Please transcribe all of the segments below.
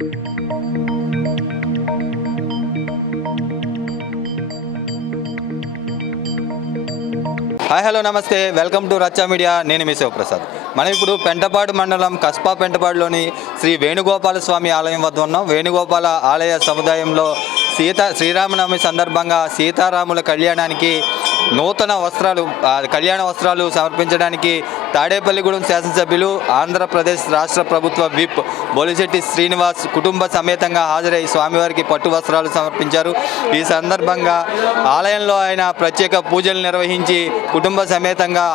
Hi hello నమస్తే, welcome to రచ్చా media. నేను మీ శివప్రసాద్. మనం ఇప్పుడు పెంటపాడు మండలం కస్బా పెంటపాడులోని శ్రీ వేణుగోపాల స్వామి ఆలయం వద్ద ఉన్నాం. వేణుగోపాల ఆలయ సముదాయంలో శ్రీరామనవమి సందర్భంగా సీతారాముల కళ్యాణానికి నూతన కళ్యాణ వస్త్రాలు సమర్పించడానికి తాడేపల్లిగూడెం శాసనసభ్యులు ఆంధ్రప్రదేశ్ రాష్ట్ర ప్రభుత్వ విప్ బొలిశెట్టి శ్రీనివాస్ కుటుంబ సమేతంగా హాజరై స్వామివారికి పట్టు వస్త్రాలు సమర్పించారు. ఈ సందర్భంగా ఆలయంలో ఆయన ప్రత్యేక పూజలు నిర్వహించి కుటుంబ సమేతంగా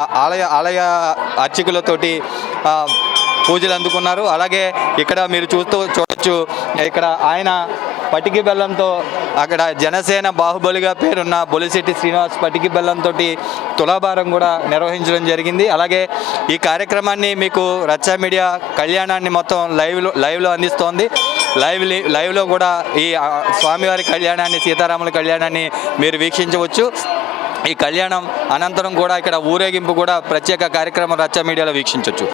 ఆలయ అర్చకులతోటి పూజలు అందుకున్నారు. అలాగే ఇక్కడ మీరు చూడొచ్చు, ఇక్కడ ఆయన పటికి బెల్లంతో, అక్కడ జనసేన బాహుబలిగా పేరున్న బొలిశెట్టి శ్రీనివాస్ పటికి బెల్లంతో తులాభారం కూడా నిర్వహించడం జరిగింది. అలాగే ఈ కార్యక్రమాన్ని మీకు రచ్చా మీడియా కళ్యాణాన్ని మొత్తం లైవ్లో అందిస్తోంది. లైవ్లో కూడా ఈ స్వామివారి కళ్యాణాన్ని, సీతారాముల కళ్యాణాన్ని మీరు వీక్షించవచ్చు. ఈ కళ్యాణం అనంతరం కూడా ఇక్కడ ఊరేగింపు కూడా ప్రత్యేక కార్యక్రమం రచ్చా మీడియాలో వీక్షించవచ్చు.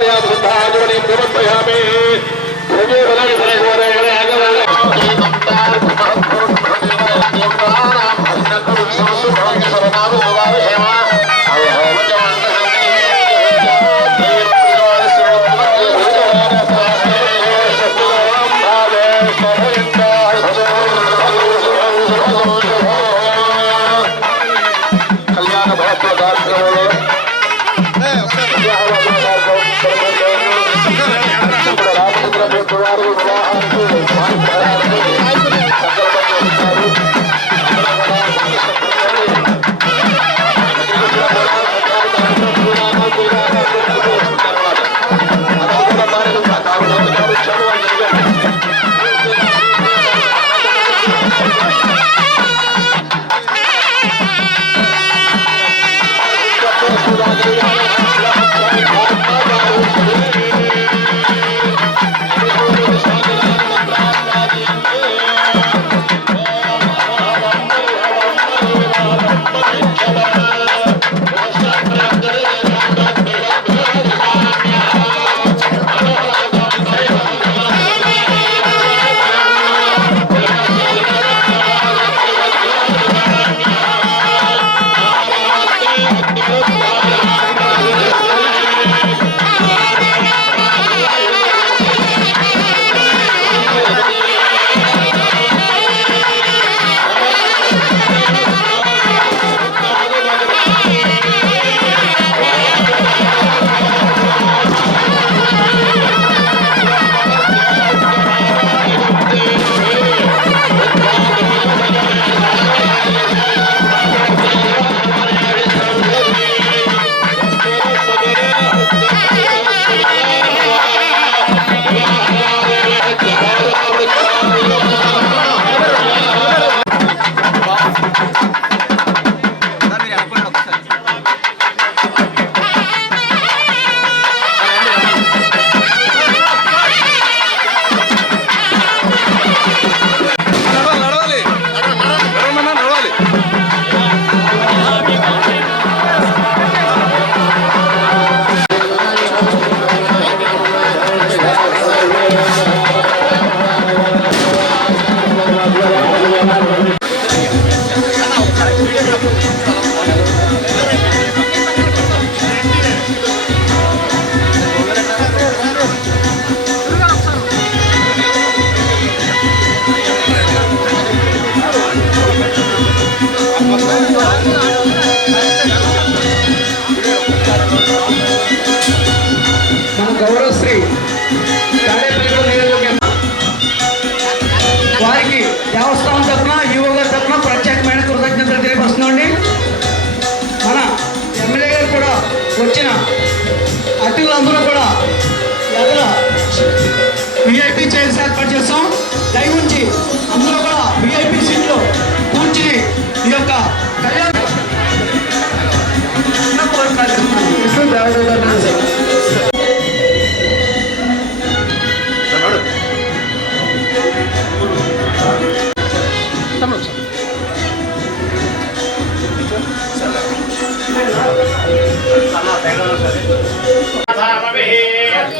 గౌరవశ్రీ వారికి దేవస్థానం తరఫున, ఈవో గారి తరఫున ప్రత్యేకమైన కృతజ్ఞతలు తెలియపరుస్తున్నామండి. మన ఎమ్మెల్యే గారు కూడా వచ్చిన అతిథులందరూ కూడా ఎదురు విఐపి చైర్స్ ఏర్పాటు చేస్తాం. దయ ఉంచి అందరూ కూడా విఐపి సీట్లో కూర్చుని ఈ యొక్క కళ్యాణ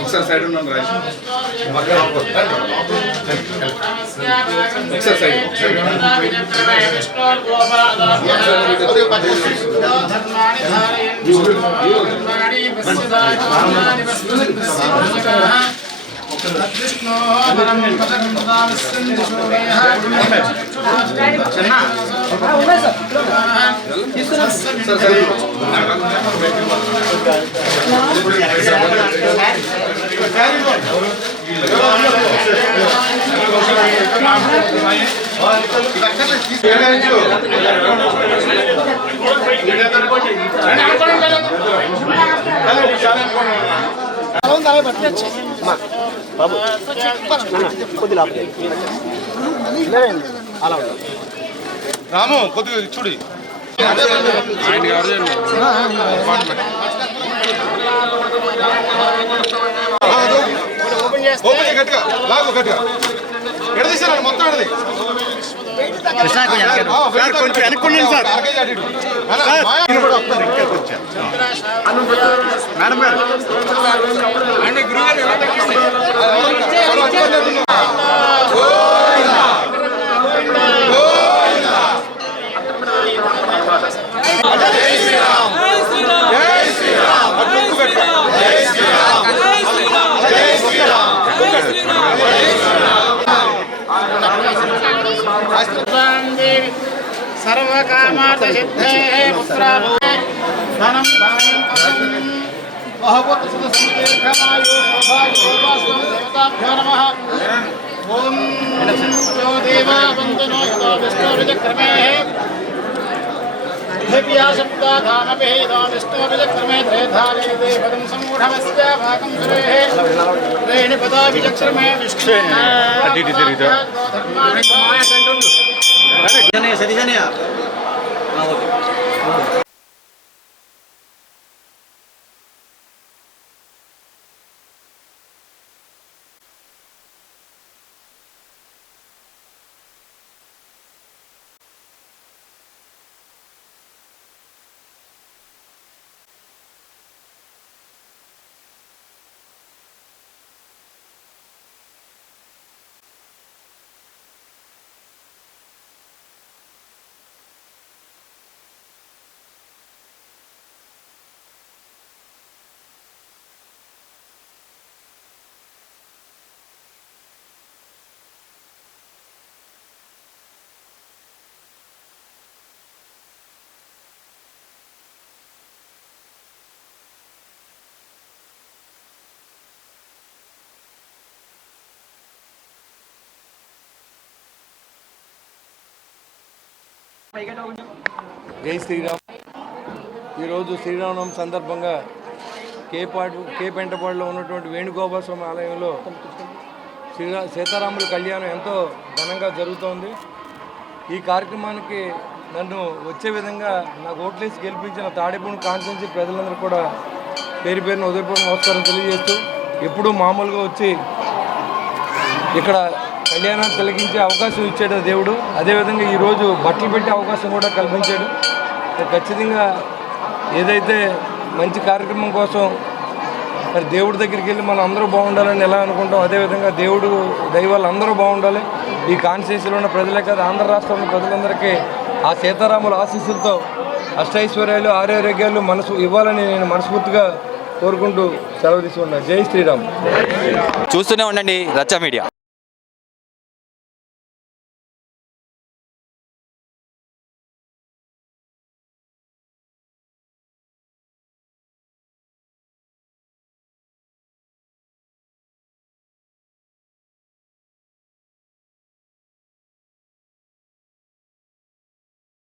ఒకసారి సైడ్ ఉన్నాం రాజు రాము కొద్దిగా చూడి ఓపెన్ గట్టిగా లాగు గట్టిగా ఎడదీసారు మొత్తం ఎడది కొంచెం అనుకున్నాను సార్ మేడం గారు सर्वकामार्थ सिद्धेः पुत्राभूते धनं धान्यं बहुपुत्र सुदीर्घमायु सौभाग्यं देवताभ्यो नमः ॐ यो देवा वन्दनो यतो विष्णुर्विचक्रमेः दिव्याशब्दाधामभिः यतो विष्णुर्विचक्रमे त्रेधारे देवदं सम्मूढमस्य भागं सुरेः त्रीणिपदा विचक्रमे विष्णु సరిజనయా జై శ్రీరామ్. ఈరోజు శ్రీరామనవమి సందర్భంగా కే పెంటపాడులో ఉన్నటువంటి వేణుగోపాల స్వామి ఆలయంలో సీతారాముల కళ్యాణం ఎంతో ఘనంగా జరుగుతోంది. ఈ కార్యక్రమానికి నన్ను వచ్చే విధంగా నాకు ఓట్లేసి గెలిపించిన తాడేపూడి కాన్స్టిట్యున్సీ ప్రజలందరూ కూడా పేరు పేరున ఉదయపూర్వక నమస్కారం తెలియజేస్తూ ఎప్పుడూ మామూలుగా వచ్చి ఇక్కడ కళ్యాణాన్ని తిలకించే అవకాశం ఇచ్చాడు దేవుడు. అదేవిధంగా ఈరోజు బట్టలు పెట్టే అవకాశం కూడా కల్పించాడు. ఖచ్చితంగా ఏదైతే మంచి కార్యక్రమం కోసం మరి దేవుడి దగ్గరికి వెళ్ళి మనం అందరూ బాగుండాలని ఎలా అనుకుంటాం, అదేవిధంగా దేవుడు దైవాలు అందరూ బాగుండాలి. ఈ కాన్స్టిట్యున్సీలో ఉన్న ప్రజలే కాదు ఆంధ్ర రాష్ట్రంలో ప్రజలందరికీ ఆ సీతారాముల ఆశీస్సులతో అష్టైశ్వర్యాలు ఆరోగ్యాలు ఇవ్వాలని నేను మనస్ఫూర్తిగా కోరుకుంటూ సెలవు తీసుకున్నాను. జై శ్రీరామ్. చూస్తూనే ఉండండి రచ్చ మీడియా.